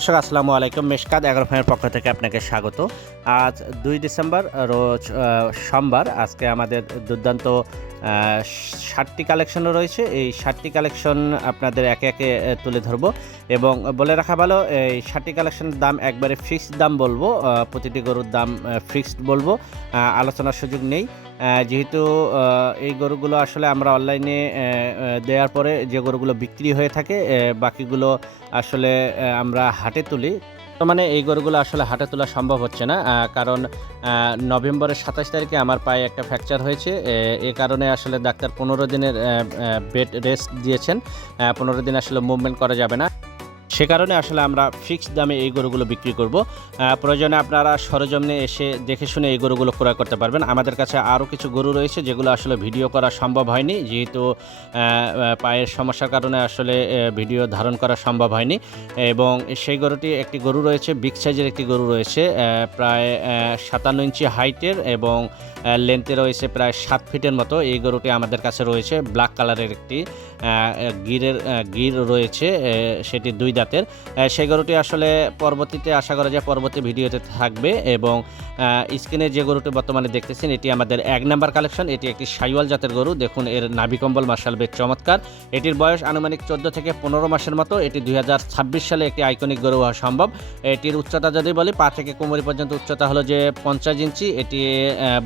দর্শক, আসসালামু আলাইকুম। মেশকাত এগারো ফাইনের পক্ষ থেকে আপনাকে স্বাগত। আজ দুই ডিসেম্বর, রোজ সোমবার। আজকে আমাদের দুর্দান্ত ষাটটি কালেকশনও রয়েছে। এই ষাটটি কালেকশন আপনাদের একে একে তুলে ধরবো। এবং বলে রাখা ভালো, এই ষাটটি কালেকশনের দাম একবারে ফিক্সড দাম বলব। প্রতিটি গরুর দাম ফিক্সড বলব। আলোচনার সুযোগ নেই। যেহেতু এই গরুগুলো আসলে আমরা অনলাইনে দেওয়ার পরে যে গরুগুলো বিক্রি হয়ে থাকে বাকিগুলো আসলে আমরা হাটে তুলি। মানে এই গরুগুলো আসলে হাটে তোলা সম্ভব হচ্ছে না কারণ নভেম্বরের সাতাশ তারিখে আমার পায়ে একটা ফ্র্যাকচার হয়েছে, এ কারণে আসলে ডাক্তার পনেরো দিনের বেড রেস্ট দিয়েছেন পনেরো দিন আসলে মুভমেন্ট করা যাবে না। সে কারণে আসলে আমরা ফিক্সড দামে এই গরুগুলো বিক্রি করব। প্রয়োজনে আপনারা সরজমিনে এসে দেখে শুনে এই গরুগুলো ক্রয় করতে পারবেন। আমাদের কাছে আরও কিছু গরু রয়েছে যেগুলো আসলে ভিডিও করা সম্ভব হয়নি, যেহেতু পায়ের সমস্যার কারণে আসলে ভিডিও ধারণ করা সম্ভব হয়নি। এবং সেই গরুটি একটি গরু রয়েছে বিগ সাইজের একটি গরু রয়েছে প্রায় সাতান্ন ইঞ্চি হাইটের এবং লেন্থে রয়েছে প্রায় সাত ফিটের মতো। এই গরুটি আমাদের কাছে রয়েছে ব্ল্যাক কালারের একটি গিরের গির রয়েছে সেটি দুই আহ, সেই গরুটি আসলে পরবর্তীতে আশা করা যায় পরবর্তী ভিডিওতে থাকবে এবং স্ক্রিনে যে গরুটি বর্তমানে দেখতেছেন এটি আমাদের এক নাম্বার কালেকশন। এটি একটি সাইওয়াল জাতের গরু। দেখুন এর নাভিকম্বল মার্শাল বেশ চমৎকার। এটির বয়স আনুমানিক চোদ্দ থেকে পনেরো মাসের মতো। এটি দু হাজার ছাব্বিশ সালে একটি আইকনিক গরু হওয়া সম্ভব। এটির উচ্চতা যদি বলি পা থেকে কোমরি পর্যন্ত উচ্চতা হলো যে পঞ্চাশ ইঞ্চি। এটি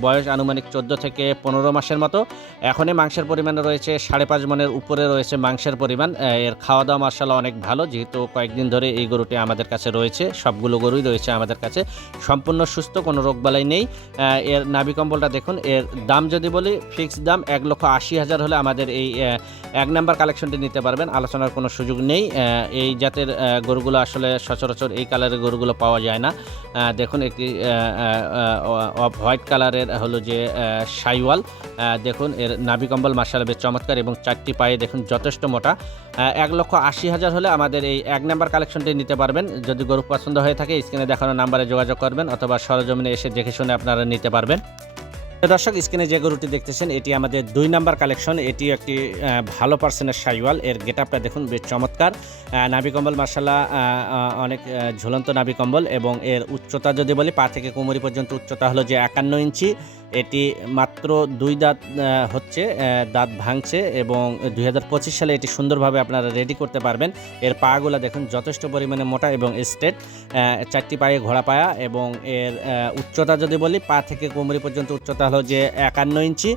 বয়স আনুমানিক চোদ্দ থেকে পনেরো মাসের মতো। এখনই মাংসের পরিমাণ রয়েছে সাড়ে পাঁচ মনের উপরে রয়েছে মাংসের পরিমাণ। এর খাওয়া দাওয়া মার্শাল অনেক ভালো। যেহেতু কয়েকদিন ধরে এই গরুটি আমাদের কাছে রয়েছে, সবগুলো গরুই রয়েছে আমাদের কাছে। সম্পূর্ণ সুস্থ, কোনো রোগবালাই নেই। এর নাভি কম্বলটা দেখুন, এর দাম যদি বলি ফিক্সড দাম এক লক্ষ আশি হাজার হলে আমাদের এই এক নাম্বার কালেকশনটি নিতে পারবেন, আলোচনার কোনো সুযোগ নেই। এই জাতের গরুগুলো আসলে সচরাচর এই কালারের গরুগুলো পাওয়া যায় না। দেখুন একটি অফ হোয়াইট কালারের হলো যে সাইওয়াল। দেখুন এর নাভি কম্বল মার্শাল বেশ চমৎকার এবং চারটি পায়ে দেখুন যথেষ্ট মোটা। এক লক্ষ আশি হাজার হলে আমাদের এই এক নাম্বার কালেকশনটি নিতে পারবেন। যদি গরু পছন্দ হয়ে থাকে স্ক্রিনে দেখানো নাম্বারে যোগাযোগ করবেন অথবা সরজমিনে এসে দেখে শুনে আপনারা নিতে পারবেন। দর্শক স্ক্রিনে যে গরুটি দেখতেছেন এটি আমাদের দুই নাম্বার কালেকশন। এটি একটি ভালো পার্সেন্টের সাইওয়াল। এর গেট আপটা দেখুন বেশ চমৎকার। আহ, নাভি কম্বল মার্শাল্লাহ অনেক ঝুলন্ত নাভি কম্বল এবং এর উচ্চতা যদি বলি পা থেকে কোমরি পর্যন্ত উচ্চতা হলো যে একান্ন ইঞ্চি। এটি মাত্র দুই দাঁত হচ্ছে দাঁত ভাঙছে এবং দু হাজার পঁচিশ সালে এটি সুন্দরভাবে আপনারা রেডি করতে পারবেন। এর পাগুলা দেখুন যথেষ্ট পরিমাণে মোটা এবং স্ট্রেট চারটি পায়ে ঘোড়া পায়া এবং এর উচ্চতা যদি বলি পা থেকে কোমরি পর্যন্ত উচ্চতা হলো যে একান্ন ইঞ্চি।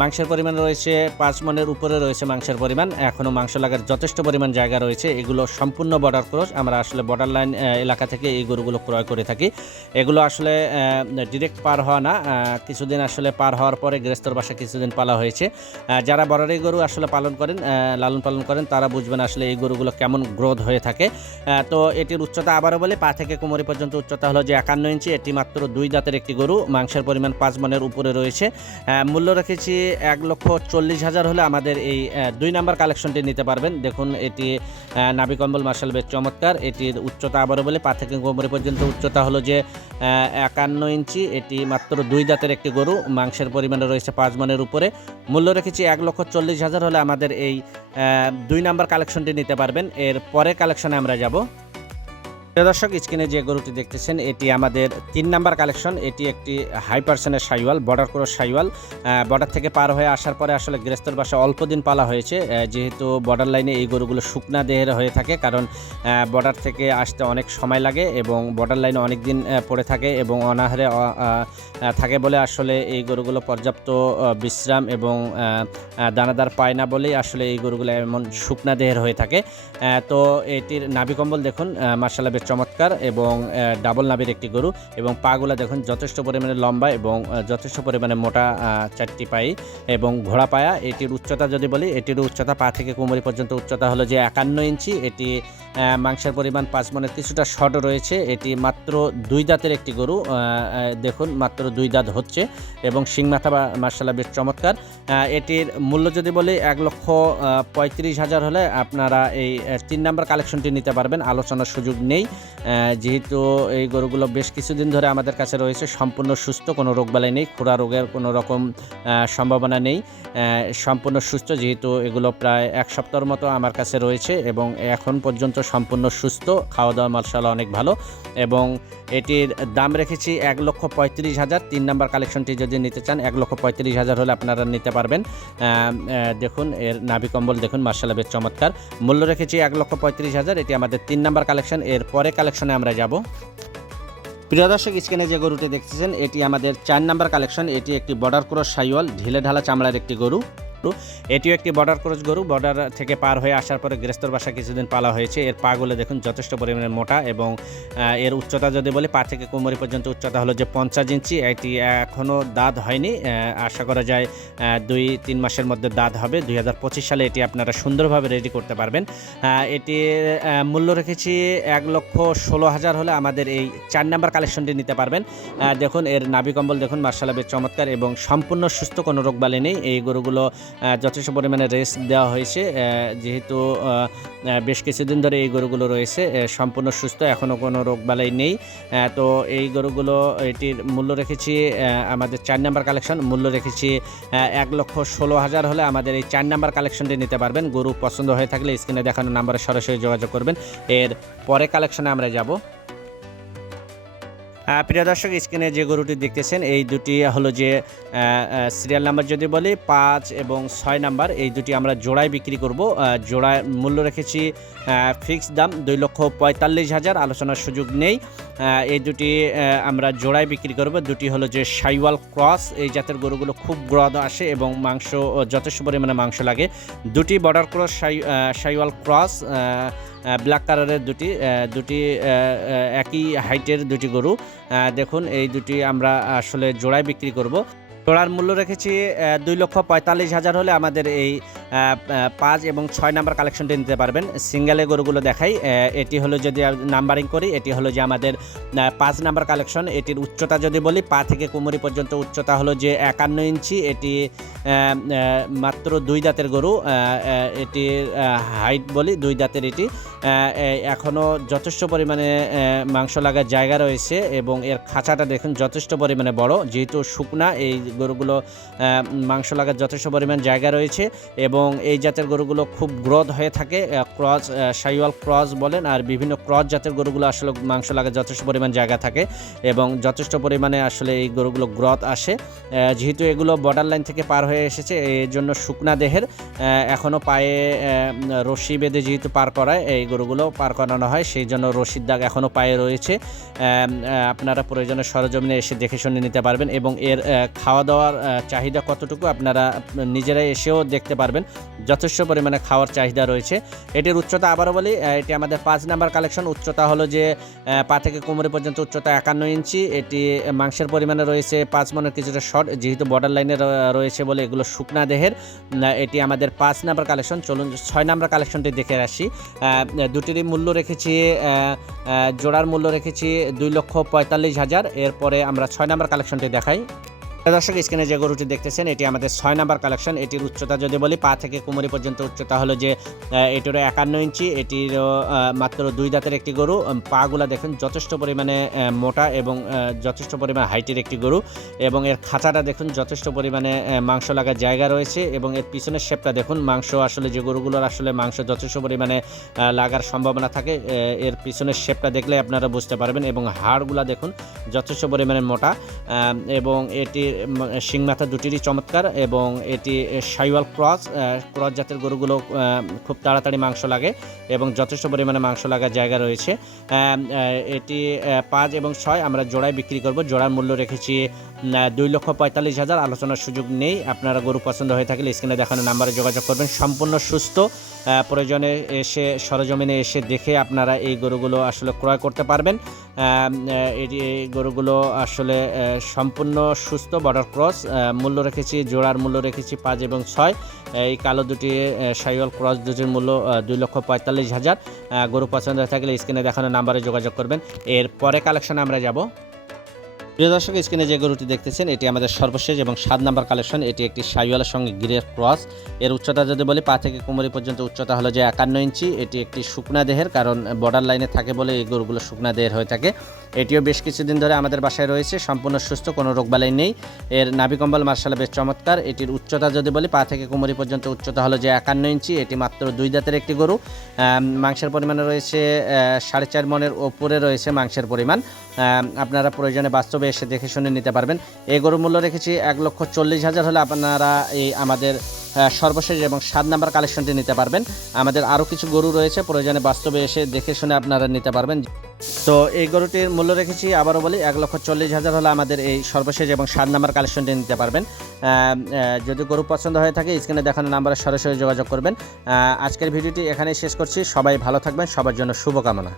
মাংসের পরিমাণ রয়েছে পাঁচ মনের উপরে রয়েছে মাংসের পরিমাণ। এখনও মাংস লাগার যথেষ্ট পরিমাণ জায়গা রয়েছে। এগুলো সম্পূর্ণ বর্ডার ক্রস আমরা আসলে বর্ডার লাইন এলাকা থেকে এই গরুগুলো ক্রয় করে থাকি। এগুলো আসলে ডিরেক্ট পার হওয়া না। আহ, কিছুদিন আসলে পার হওয়ার পরে গৃহস্থর বাসা কিছুদিন পালা হয়েছে। যারা বর্ডারি গরু আসলে পালন করেন লালন পালন করেন, তারা বুঝবেন আসলে এই গরুগুলো কেমন গ্রোথ হয়ে থাকে। তো এটির উচ্চতা আবারও বলে, পা থেকে কোমরি পর্যন্ত উচ্চতা হলো যে একান্ন ইঞ্চি, এটি মাত্র দুই দাঁতের একটি গরু, মাংসের পরিমাণ পাঁচ মনের উপরে রয়েছে। মূল্য রেখেছি এক লক্ষ চল্লিশ হাজার হলে আমাদের এই দুই নাম্বার কালেকশনটি নিতে পারবেন। দেখুন, এটি নাবিকম্বল মার্শাল বেশ চমৎকার। এটির উচ্চতা আবারও বলে, পা থেকে কোমরি পর্যন্ত উচ্চতা হলো যে একান্ন ইঞ্চি, এটি মাত্র দুই দাঁতের একটি গরু, মাংসের পরিমাণে রয়েছে পাঁচ মনের উপরে। মূল্য রেখেছি এক লক্ষ চল্লিশ হাজার, হলে আমাদের এই দুই নাম্বার কালেকশনটি নিতে পারবেন। এর পরে কালেকশনে আমরা যাব। দর্শক, স্ক্রিনে যে গরুটি দেখতেছেন, এটি আমাদের তিন নাম্বার কালেকশন। এটি একটি হাই পার্সেন্টের Sahiwal, border cross Sahiwal. Border থেকে পার হয়ে আসার পরে আসলে গৃহস্থর বাসা অল্প দিন পালা হয়েছে। যেহেতু বর্ডার লাইনে এই গরুগুলো শুকনা দেহের হয়ে থাকে, কারণ বর্ডার থেকে আসতে অনেক সময় লাগে এবং বর্ডার লাইনে অনেক দিন পড়ে থাকে এবং অনাহারে থাকে বলে আসলে এই গরুগুলো পর্যাপ্ত বিশ্রাম এবং দানাদার পায় না বলেই আসলে এই গরুগুলো এমন শুকনা দেহের হয়ে থাকে। তো এটির নাভি কম্বল দেখুন মার্শাল্লাহ বেশ চমৎকার এবং ডাবল নাবির একটি গরু এবং পাগুলা দেখুন যথেষ্ট পরিমাণে লম্বা এবং যথেষ্ট পরিমাণে মোটা চারটি পাই এবং ঘোড়া পায়া। এটির উচ্চতা যদি বলি এটির উচ্চতা পা থেকে কোমরি পর্যন্ত উচ্চতা হলো যে একান্ন ইঞ্চি। এটি মাংসের পরিমাণ পাঁচ মনের কিছুটা শর্ট রয়েছে। এটি মাত্র দুই দাঁতের একটি গরু দেখুন, মাত্র দুই দাঁত হচ্ছে এবং মাথা বা মার্শাল্লাহ বেশ চমৎকার। এটির মূল্য যদি বলি, এক লক্ষ পঁয়ত্রিশ হাজার হলে আপনারা এই তিন নাম্বার কালেকশনটি নিতে পারবেন। আলোচনার সুযোগ নেই। যেহেতু এই গরুগুলো বেশ কিছুদিন ধরে আমাদের কাছে রয়েছে, সম্পূর্ণ সুস্থ, কোনো রোগবালাই নেই, খুরা রোগের কোনো রকম সম্ভাবনা নেই। সম্পূর্ণ সুস্থ, যেহেতু এগুলো প্রায় এক সপ্তাহের মতো আমার কাছে রয়েছে এবং এখন পর্যন্ত সম্পূর্ণ সুস্থ খাওয়া দাওয়া মার্শাল অনেক ভালো এবং এটির দাম রেখেছি এক লক্ষ পঁয়ত্রিশ হাজার। তিন নাম্বার কালেকশনটি যদি নিতে চান, এক লক্ষ পঁয়ত্রিশ হাজার হলে আপনারা নিতে পারবেন। দেখুন, এর নাভি কম্বল দেখুন মার্শাল্লাহ বেশ চমৎকার। মূল্য রেখেছি এক লক্ষ পঁয়ত্রিশ হাজার, এটি আমাদের তিন নাম্বার কালেকশন। এর পরে কালেকশনে আমরা যাব। প্রিয় দর্শক, স্ক্রিনে যে গরুটি দেখতেছেন, এটি আমাদের চার নাম্বার কালেকশন। এটি একটি বর্ডার ক্রস সাইওয়াল, ঢিলে ঢালা চামড়ার একটি গরু। এটিও একটি বর্ডার ক্রস গরু। বর্ডার থেকে পার হয়ে আসার পরে গৃহস্থর বাসা কিছুদিন পালা হয়েছে। এর পাগুলো দেখুন যথেষ্ট পরিমাণে মোটা এবং এর উচ্চতা যদি বলি পা থেকে কোমরি পর্যন্ত উচ্চতা হলো যে পঞ্চাশ ইঞ্চি। এটি এখনও দাঁত হয়নি। আশা করা যায় দুই, তিন মাসের মধ্যে দাঁত হবে। দুই হাজার পঁচিশ সালে এটি আপনারা সুন্দরভাবে রেডি করতে পারবেন। এটির মূল্য রেখেছি এক লক্ষ ষোলো হাজার হলে আমাদের এই চার নাম্বার কালেকশনটি নিতে পারবেন। দেখুন, এর নাভি কম্বল দেখুন, মার্শাল্লাহ বেশ চমৎকার এবং সম্পূর্ণ সুস্থ, কোনো রোগবালি নেই। এই গরুগুলো যথেষ্ট পরিমাণে রেস্ট দেওয়া হয়েছে। যেহেতু বেশ কিছুদিন ধরে এই গরুগুলো রয়েছে সম্পূর্ণ সুস্থ এখনও কোনো রোগ বালাই নেই। তো এই গরুগুলো, এটির মূল্য রেখেছি আমাদের চার নাম্বার কালেকশন মূল্য রেখেছি এক লক্ষ ষোলো হাজার হলে আমাদের এই চার নাম্বার কালেকশনটি নিতে পারবেন। গরু পছন্দ হয়ে থাকলে স্ক্রিনে দেখানো নাম্বারে সরাসরি যোগাযোগ করবেন। এর পরে কালেকশনে আমরা যাব। প্রিয় দর্শক, স্ক্রিনে যে গরুটি দেখতেছেন, এই দুটি হলো যে সিরিয়াল নাম্বার যদি বলি, পাঁচ এবং ছয় নাম্বার এই দুটি আমরা জোড়ায় বিক্রি করব। জোড়ায় মূল্য রেখেছি ফিক্সড দাম দুই লক্ষ পঁয়তাল্লিশ হাজার, আলোচনার সুযোগ নেই। এই দুটি আমরা জোড়ায় বিক্রি করব। দুটি হলো যে সাইওয়াল ক্রস, এই জাতের গরুগুলো খুব গ্রদ আসে এবং মাংস, যথেষ্ট পরিমাণে মাংস লাগে। দুটি বর্ডার ক্রস সাই সাইওয়াল ক্রস ব্ল্যাক কালারের দুটি দুটি একই হাইটের দুটি গরু। দেখুন, এই দুটি আমরা আসলে জোড়ায় বিক্রি করব। জোড়ার মূল্য রেখেছি দুই লক্ষ পঁয়তাল্লিশ হাজার হলে আমাদের এই পাঁচ এবং ছয় নাম্বার কালেকশনটি নিতে পারবেন। সিঙ্গেলে গরুগুলো দেখাই এটি হলো যদি নাম্বারিং করি, এটি হলো যে আমাদের পাঁচ নাম্বার কালেকশন এটির উচ্চতা যদি বলি, পা থেকে কোমরি পর্যন্ত উচ্চতা হলো যে একান্ন ইঞ্চি, এটি মাত্র দুই দাঁতের গরু এটির হাইট বলি, দুই দাঁতের এটি এখনও যথেষ্ট পরিমাণে মাংস লাগার জায়গা রয়েছে এবং এর খাঁচাটা দেখুন যথেষ্ট পরিমাণে বড়, যেহেতু শুকনা, এই গরুগুলো মাংস লাগার যথেষ্ট পরিমাণ জায়গা রয়েছে এবং এই জাতের গরুগুলো খুব গ্রোথ হয়ে থাকে ক্রস সাইওয়াল ক্রস বলেন আর বিভিন্ন ক্রস জাতের গরুগুলো আসলে মাংস লাগার যথেষ্ট পরিমাণ জায়গা থাকে এবং যথেষ্ট পরিমাণে আসলে এই গরুগুলো গ্রোথ আসে। যেহেতু এগুলো বর্ডার লাইন থেকে পার হয়ে এসেছে, এই জন্য শুকনা দেহের এখনও পায়ে রশি বেঁধে যেহেতু পার করায় এই গরুগুলো পার করানো হয়, সেই জন্য রশির দাগ এখনও পায়ে রয়েছে। আপনারা প্রয়োজনে সরজমিনে এসে দেখে শুনে নিতে পারবেন এবং এর খাওয়া দাওয়ার চাহিদা কতটুকু আপনারা নিজেরাই এসেও দেখতে পারবেন। যথেষ্ট পরিমাণে খাওয়ার চাহিদা রয়েছে। এটির উচ্চতা আবারও বলি এটি আমাদের পাঁচ নাম্বার কালেকশন। উচ্চতা হলো যে পা থেকে কোমরে পর্যন্ত উচ্চতা একান্ন ইঞ্চি। এটি মাংসের পরিমাণে রয়েছে, পাঁচ মনের কিছুটা শর্ট যেহেতু বর্ডার লাইনে রয়েছে বলে এগুলো শুকনা দেহের। এটি আমাদের পাঁচ নাম্বার কালেকশন। চলুন, ছয় নাম্বার কালেকশনটি দেখে আসি। দুটিরই মূল্য রেখেছি জোড়ার মূল্য রেখেছি দুই লক্ষ পঁয়তাল্লিশ হাজার। এরপরে আমরা ছয় নাম্বার কালেকশনটি দেখাই। দর্শক, স্ক্রিনে যে গরুটি দেখতেছেন, এটি আমাদের ছয় নাম্বার কালেকশন এটির উচ্চতা যদি বলি, পা থেকে কোমরি পর্যন্ত উচ্চতা হলো যে এটিরও একান্ন ইঞ্চি, এটিরও মাত্র দুই দাঁতের একটি গরু। পাগুলা দেখুন, যথেষ্ট পরিমাণে মোটা এবং যথেষ্ট পরিমাণে হাইটের একটি গরু এবং এর খাঁচাটা দেখুন, যথেষ্ট পরিমাণে মাংস লাগার জায়গা রয়েছে এবং এর পিছনের শেপটা দেখুন, মাংস আসলে যে গরুগুলোর আসলে মাংস যথেষ্ট পরিমাণে লাগার সম্ভাবনা থাকে এর পিছনের শেপটা দেখলে আপনারা বুঝতে পারবেন এবং হাড়গুলা দেখুন, যথেষ্ট পরিমাণে মোটা এবং এটির শিং মাথা দুটিরই চমৎকার এবং এটি শাইওয়াল ক্রস ক্রস জাতের গরুগুলো খুব তাড়াতাড়ি মাংস লাগে এবং যথেষ্ট পরিমাণে মাংস লাগার জায়গা রয়েছে। এটি পাঁচ এবং ছয় আমরা জোড়ায় বিক্রি করব। জোড়ার মূল্য রেখেছি দুই লক্ষ পঁয়তাল্লিশ হাজার আলোচনার সুযোগ নেই। আপনারা গরু পছন্দ হয়ে থাকলে স্ক্রিনে দেখানো নাম্বারে যোগাযোগ করবেন। সম্পূর্ণ সুস্থ প্রয়োজনে এসে, সরজমিনে এসে দেখে আপনারা এই গরুগুলো আসলে ক্রয় করতে পারবেন। এই গরুগুলো আসলে সম্পূর্ণ সুস্থ বর্ডার ক্রস মূল্য রেখেছি, জোড়ার মূল্য রেখেছি পাঁচ এবং ছয়। এই কালো দুটি সাইওয়াল ক্রস দুটির মূল্য দুই লক্ষ পঁয়তাল্লিশ হাজার। গরু পছন্দ হয়ে থাকলে স্ক্রিনে দেখানো নাম্বারে যোগাযোগ করবেন। এর পরে কালেকশনে আমরা যাব। প্রিয় দর্শক, স্ক্রিনে যে গরুটি দেখতেছেন, এটি আমাদের সর্বশেষ এবং সাত নাম্বার কালেকশন। এটি একটি সাইওয়ালের সঙ্গে গিরের ক্রস। এর উচ্চতা যদি বলি, পা থেকে কোমরি পর্যন্ত উচ্চতা হলো যে একান্ন ইঞ্চি। এটি একটি শুকনা দেহের, কারণ বর্ডার লাইনে থাকে বলে এই গরুগুলো শুকনা দেহের হয়ে থাকে। এটিও বেশ কিছুদিন ধরে আমাদের বাসায় রয়েছে, সম্পূর্ণ সুস্থ, কোনো রোগবালাই নেই। এর নাভিকম্বল মার্শালে বেশ চমৎকার। এটির উচ্চতা যদি বলি, পা থেকে কোমরি পর্যন্ত উচ্চতা হলো যে একান্ন ইঞ্চি। এটি মাত্র দুই দাঁতের একটি গরু। মাংসের পরিমাণে রয়েছে সাড়ে চার মনের ওপরে রয়েছে মাংসের পরিমাণ। আপনারা প্রয়োজনে বাস্তবে এসে দেখে শুনে নিতে পারবেন। এই গরুর মূল্য রেখেছি এক লক্ষ চল্লিশ হাজার হলে আপনারা এই আমাদের সর্বশেষ এবং সাত নাম্বার কালেকশনটি নিতে পারবেন। আমাদের আরও কিছু গরু রয়েছে, প্রয়োজনে বাস্তবে এসে দেখে শুনে আপনারা নিতে পারবেন। তো এই গরুটির মূল্য রেখেছি আবারও বলি, এক লক্ষ চল্লিশ হাজার হলে আমাদের এই সর্বশেষ এবং সাত নাম্বার কালেকশনটি নিতে পারবেন। যদি গরু পছন্দ হয়ে থাকে, স্ক্রিনে দেখানো নাম্বারে সরাসরি যোগাযোগ করবেন। আজকের ভিডিওটি এখানেই শেষ করছি। সবাই ভালো থাকবেন। সবার জন্য শুভকামনা।